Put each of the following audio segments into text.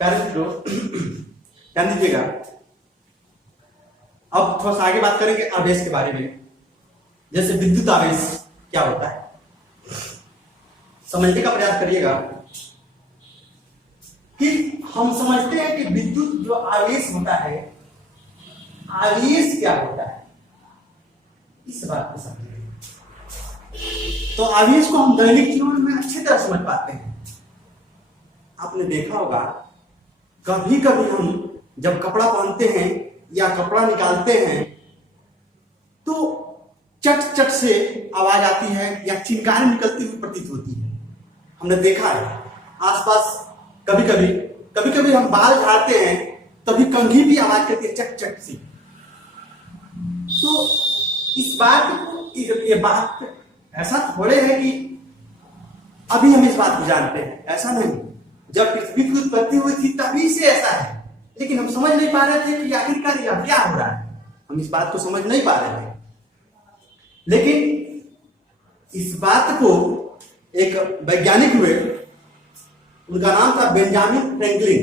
ध्यान दीजिएगा। अब थोड़ा सा आगे बात करेंगे आवेश के बारे में। जैसे विद्युत आवेश क्या होता है, समझने का प्रयास करिएगा कि हम समझते हैं कि विद्युत जो आवेश होता है, आवेश क्या होता है, इस बात को समझिए तो आवेश को हम दैनिक जीवन में अच्छी तरह समझ पाते हैं। आपने देखा होगा कभी कभी हम जब कपड़ा पहनते हैं या कपड़ा निकालते हैं तो चट चट से आवाज आती है या चिंगारी निकलती हुई प्रतीत होती है। हमने देखा है आसपास, कभी कभी हम बाल झाड़ते हैं तभी कंघी भी आवाज करती है चट चट सी। तो इस बात को, ये बात ऐसा थोड़े है कि अभी हम इस बात को जानते हैं, ऐसा नहीं। जब पृथ्वी की उत्पत्ति हुई थी तभी से ऐसा है, लेकिन हम समझ नहीं पा रहे थे कि आखिरकार यह क्या हो रहा है। हम इस बात को समझ नहीं पा रहे थे, लेकिन इस बात को एक वैज्ञानिक हुए, उनका नाम था बेंजामिन फ्रैंकलिन।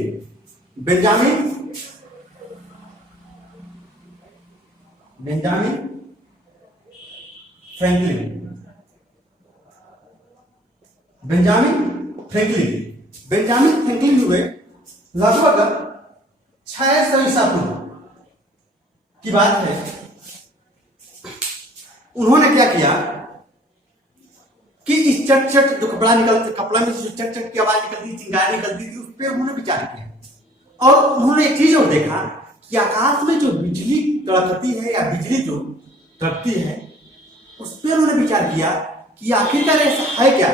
बेंजामिन फ्रैंकलिन हुए लगभग 600 ईसा पूर्व की बात है। उन्होंने क्या किया कि इस चट चट जो कपड़ा में जो चट चट की आवाज निकलती, चिंगारी निकलती थी, उस पर उन्होंने विचार किया और उन्होंने एक चीज और देखा कि आकाश में जो बिजली कड़कती है या बिजली जो कड़कती है उस पर उन्होंने विचार किया कि आखिरकार ऐसा है क्या।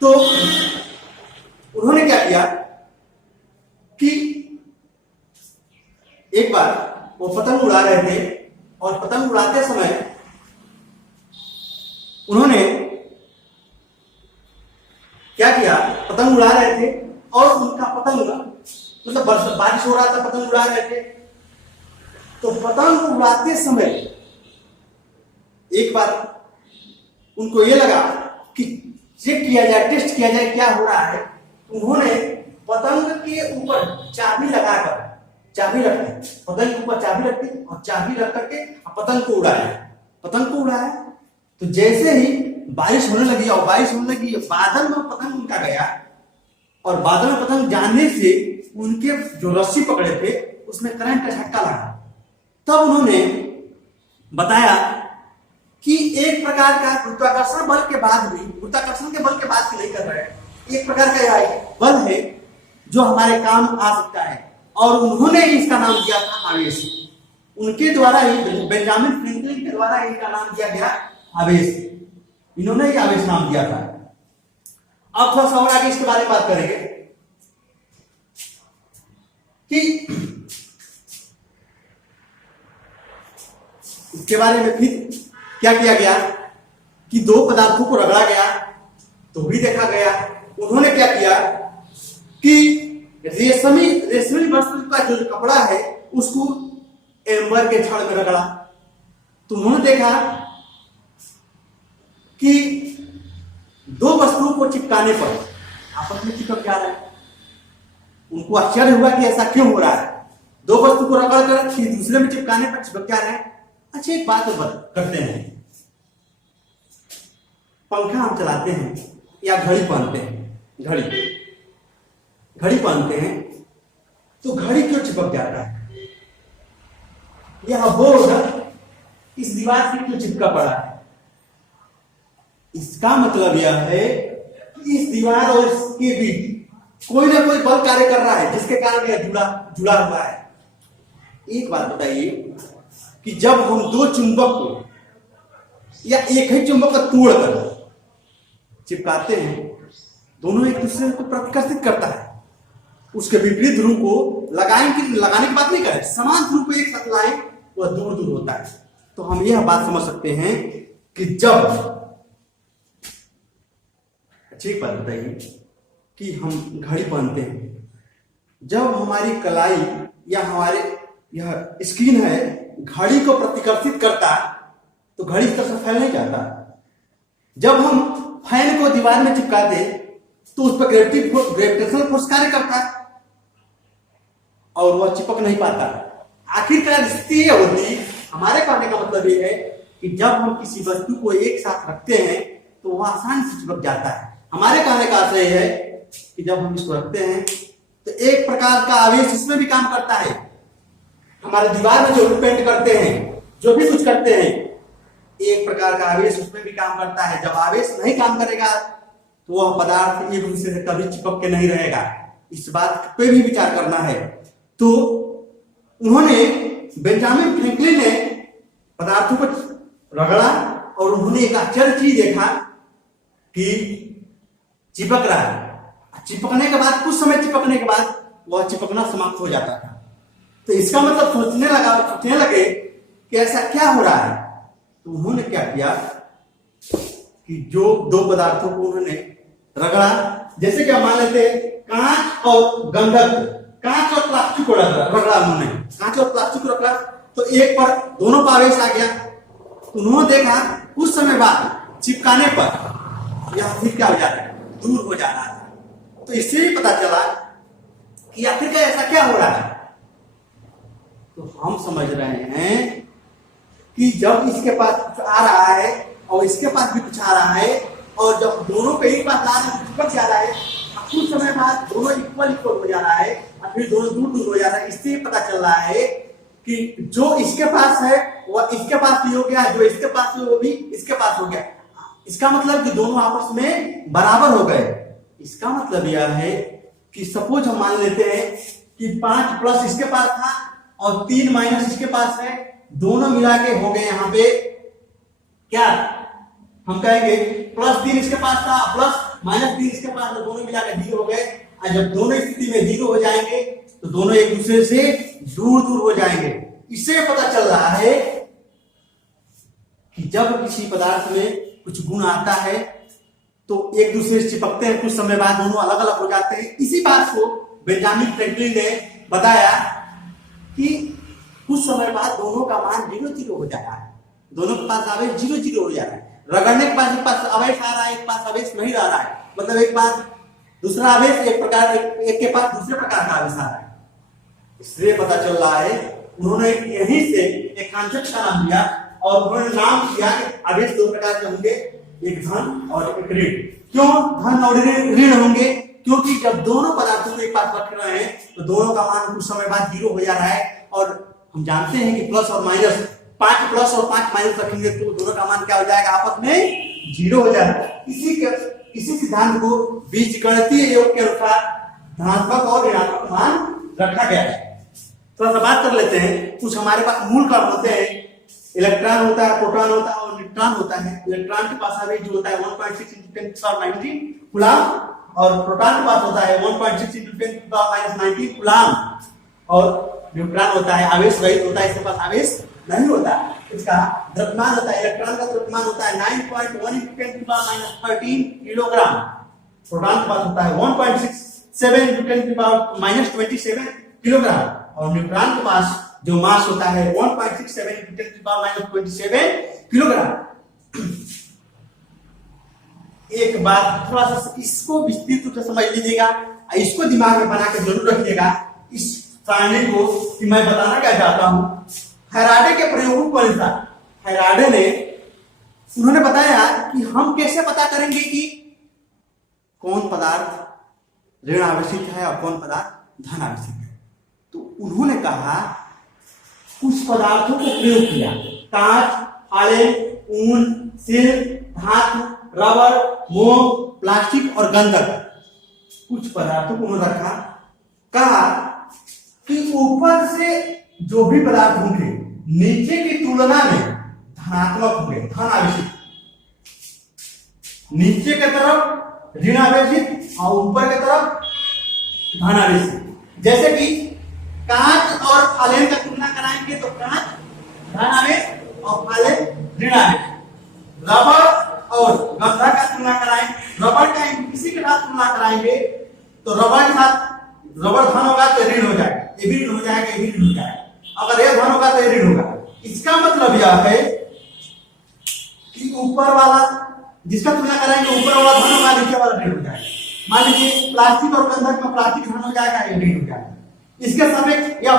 तो उन्होंने क्या किया कि एक बार वो पतंग उड़ा रहे थे और पतंग उड़ाते समय उन्होंने क्या किया, पतंग उड़ा रहे थे और उनका पतंग, मतलब बारिश हो रहा था, पतंग उड़ा रहे थे, तो पतंग उड़ाते समय एक बार उनको ये लगा कि चेक किया जाए, टेस्ट किया जाए क्या हो रहा है। उन्होंने पतंग के ऊपर चाबी लगाकर, चाबी रखती, पतंग के ऊपर चाबी रखती और चाबी रख करके पतंग को उड़ाया। तो जैसे ही बारिश होने लगी बादल में पतंग उनका गया और बादल में पतंग जाने से उनके जो रस्सी पकड़े थे उसमें करंट का झटका लगा। तब उन्होंने बताया कि एक प्रकार का गुरुत्वाकर्षण के बल के बाद नहीं कर रहे हैं, एक प्रकार का यह बल है जो हमारे काम आ सकता है, और उन्होंने इसका नाम दिया था आवेश। उनके द्वारा ही, बेंजामिन फ्रैंकलिन के द्वारा इनका नाम दिया गया आवेश। इन्होंने ही आवेश नाम दिया था। अब थोड़ा सा और आगे इसके बारे में बात करेंगे कि इसके बारे में फिर क्या किया गया कि दो पदार्थों को रगड़ा गया तो भी देखा गया। उन्होंने क्या किया कि रेशमी वस्त्र का जो कपड़ा है उसको एम्बर के छड़ में रगड़ा, तो उन्होंने देखा कि दो वस्तुओं को चिपकाने पर आपस में चिपक जा रहा है। उनको आश्चर्य हुआ कि ऐसा क्यों हो रहा है, दो वस्तु को रगड़ कर फिर दूसरे में चिपकाने पर चिपक जा रहा है। अच्छा, एक बात करते हैं, पंखा हम चलाते हैं या घड़ी पहनते हैं तो घड़ी क्यों चिपक जाता है? यह बोर्ड इस दीवार से क्यों चिपका पड़ा है? इसका मतलब यह है कि इस दीवार और इसके बीच कोई ना कोई बल कार्य कर रहा है जिसके कारण यह जुड़ा हुआ है। एक बात बताइए कि जब हम दो चुंबक को या एक ही चुंबक को तोड़कर चिपकाते हैं, दोनों एक दूसरे को प्रतिकर्षित करता है। उसके विपरीत ध्रुव को लगाने की बात नहीं करें, समान ध्रुव को एक साथ लाए वह दूर दूर होता है। तो हम यह बात समझ सकते हैं कि जब, अच्छी बात बताइए कि हम घड़ी पहनते हैं, जब हमारी कलाई या हमारे यह स्किन है घड़ी को प्रतिकर्षित करता तो घड़ी इस तरह से फैल नहीं जाता। जब हम फैन को दीवार में चिपकाते तो उस पर ग्रेविटेशनल फोर्स कार्य करता है और वह चिपक नहीं पाता। आखिरकार स्थिति ये होती, हमारे कहने का मतलब ये है कि जब हम किसी वस्तु को एक साथ रखते हैं तो वह आसानी से चिपक जाता है। हमारे कहने का आशय है कि जब हम इसको रखते हैं तो एक प्रकार का आवेश इसमें भी काम करता है। हमारे दीवार में जो पेंट करते हैं, जो भी कुछ करते हैं, एक प्रकार का आवेश उसमें भी काम करता है। जब आवेश नहीं काम करेगा तो वह पदार्थ एक दूसरे से कभी चिपक के नहीं रहेगा। इस बात पे भी विचार करना है। तो उन्होंने, बेंजामिन फ्रैंकलिन ने पदार्थों को रगड़ा और उन्होंने एक आश्चर्य चीज देखा कि चिपक रहा है। चिपकने के बाद, कुछ समय चिपकने के बाद वह चिपकना समाप्त हो जाता था। तो इसका मतलब सोचने लगे कि ऐसा क्या हो रहा है। तो उन्होंने क्या किया कि जो दो पदार्थों को उन्होंने रगड़ा, जैसे कि मान लेते कांच और गंधक, कांच और प्लास्टिक को रगड़ा उन्होंने, कांच और प्लास्टिक को रगड़ा तो एक पर दोनों पर आवेश आ गया। तो उन्होंने देखा कुछ समय बाद चिपकाने पर यह फिर क्या हो जाता है, दूर हो जा रहा था। तो इससे भी पता चला कि आखिर का ऐसा क्या हो रहा है। तो हम समझ रहे हैं कि जब इसके पास कुछ आ रहा है और इसके पास भी कुछ आ रहा है और जब दोनों के ही पास आ रहा है, चिपक जा रहा है, कुछ समय बाद दोनों इक्वल हो जा रहा है और फिर दोनों दूर दूर हो जा रहा है। इससे पता चल रहा है कि जो इसके पास है वह इसके पास भी हो गया, जो इसके पास है वो भी इसके पास हो गया। इसका मतलब कि दोनों आपस में बराबर हो गए। इसका मतलब यह है कि सपोज हम मान लेते हैं कि 5 प्लस इसके पास था और 3 माइनस इसके पास है, दोनों मिला के हो गए यहाँ पे क्या, हम कहेंगे +3 इसके पास था प्लस -3 इसके पास, तो दोनों मिला के 0 हो गए। और जब दोनों स्थिति में 0 हो जाएंगे तो दोनों एक दूसरे से दूर दूर हो जाएंगे। इससे पता चल रहा है कि जब किसी पदार्थ में कुछ गुण आता है तो एक दूसरे से चिपकते हैं, कुछ समय बाद दोनों अलग अलग हो जाते हैं। इसी बात को बेंजामिन फ्रैंकलिन ने बताया कि कुछ समय बाद दोनों का मान 0-0 हो जा रहा है, दोनों के पास आवेश 0-0 हो जा रहा है। रगड़ने के पास एक पास आवेश आ रहा है, एक पास आवेश नहीं आ रहा है, मतलब एक बार दूसरा आवेश एक प्रकार, एक के पास दूसरे प्रकार का आवेश आ रहा है। इसलिए पता चल रहा है, उन्होंने यहीं से एक कॉन्सेप्ट का नाम दिया और उन्होंने नाम दिया कि आवेश दो प्रकार के होंगे, एक धन और एक ऋण। क्यों धन और ऋण होंगे? क्योंकि जब दोनों पदार्थों को एक पास रख रहे हैं तो दोनों का मान कुछ समय बाद 0 हो जा रहा है। और हम जानते हैं कि प्लस और माइनस, 5 प्लस और 5 माइनस रखेंगे तो दोनों का मान क्या हो जाएगा, आपस में 0 हो जाएगा। इसी सिद्धांत को बीजगणितीय योग के अनुसार धनात्मक और ऋणात्मक मान रखा गया है। थोड़ा सा बात कर लेते हैं। कुछ हमारे पास मूल कण होते हैं, इलेक्ट्रॉन होता है, प्रोटॉन होता है और न्यूट्रॉन होता है। इलेक्ट्रॉन के पास आवेश जो होता है 1.6 × 10⁻19 कूलम और प्रोटॉन के पास होता है 1.6 × 10⁻19 कूलम। और न्यूट्रॉन होता है आवेश रहित होता है, इसके पास आवेश नहीं होता। इसका द्रव्यमान होता है, इलेक्ट्रॉन का द्रव्यमान होता है 9.1 × 10⁻13 किलोग्राम। प्रोटॉन के पास होता है 1.67 × 10⁻27 किलोग्राम। और न्यूट्रॉन के पास जो मास होता है 1.67 × 10⁻27 किलोग्राम। एक बात थोड़ा सा इसको विस्तृत रूप से समझ लीजिएगा, इसको दिमाग में बना के जरूर रखिएगा इस सारणी को कि मैं बताना क्या चाहता हूं। फैराडे के प्रयोगों के अनुसार फैराडे ने, उन्होंने बताया कि हम कैसे पता करेंगे कि कौन पदार्थ ऋण आवेशित है और कौन पदार्थ धन आवेशित है। तो उन्होंने कहा कुछ पदार्थों को प्रयोग किया, कांच, फालेन, ऊन, सिल्क, धातु, रबर, मोम, प्लास्टिक और गंधक। कुछ पदार्थों को उन्होंने रखा, कहा कि ऊपर से जो भी पदार्थ होंगे नीचे की तुलना में धनात्मक होंगे, धन आवेशित। नीचे की तरफ ऋण आवेशित और ऊपर की तरफ धन आवेशित। जैसे कि कांच और फालेन का तुलना कराएंगे तो कांच धन आवेश और फालेन ऋण आवेश। रबर और गंधक का तुलना कराएंगे, रबर का किसी के साथ तुलना कराएंगे तो रबर के साथ रबर धन होगा तो ऋण हो जाएगा, ये भी ऋण हो जाएगा, ये भी ऋण हो जाएगा। अगर ये धन होगा तो ये ऋण होगा। इसका मतलब यह है कि ऊपर वाला जिसका तुलना कराएंगे ऊपर वाला धन होगा, नीचे वाला ऋण हो जाएगा। मान लीजिए प्लास्टिक और गंधक में प्लास्टिक धन हो जाएगा या ऋण हो जाएगा, इसके सापेक्ष या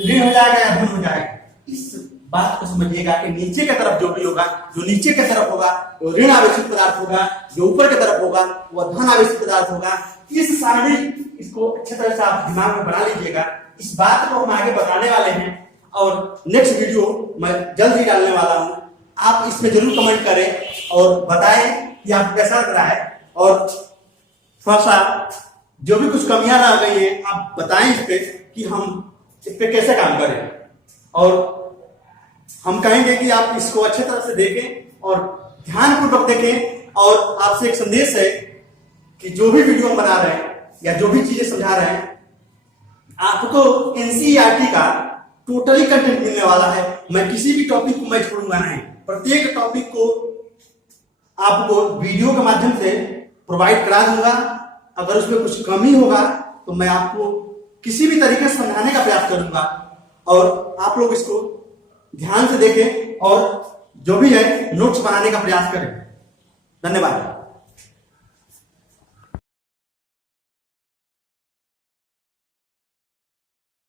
ऋण हो जाएगा या धन हो जाएगा। इस बात को समझिएगा कि नीचे की तरफ जो भी होगा, जो नीचे की तरफ होगा वो ऋण आवेशित पदार्थ होगा, जो ऊपर की तरफ होगा वह धन आवेशित पदार्थ होगा। इस सारणी इसको अच्छी तरह से आप दिमाग में बना लीजिएगा। इस बात को हम आगे बताने वाले हैं और नेक्स्ट वीडियो मैं जल्द ही डालने वाला हूं। आप इसमें जरूर कमेंट करें और बताएं कि आपको कैसा लग रहा है, और थोड़ा सा जो भी कुछ कमियां रह गई हैं आप बताएं इस पे कि हम इस पे कैसे काम करें। और हम कहेंगे कि आप इसको अच्छे तरह से देखें और ध्यानपूर्वक देखें। और आपसे एक संदेश है कि जो भी वीडियो हम बना रहे हैं या जो भी चीजें समझा रहे हैं, आपको एनसीईआरटी का टोटली कंटेंट मिलने वाला है। मैं किसी भी टॉपिक को मैं छोड़ूंगा नहीं, प्रत्येक टॉपिक को आपको वीडियो के माध्यम से प्रोवाइड करा दूंगा। अगर उसमें कुछ कमी होगा तो मैं आपको किसी भी तरीके से समझाने का प्रयास करूंगा, और आप लोग इसको ध्यान से देखें और जो भी है नोट्स बनाने का प्रयास करें। धन्यवाद।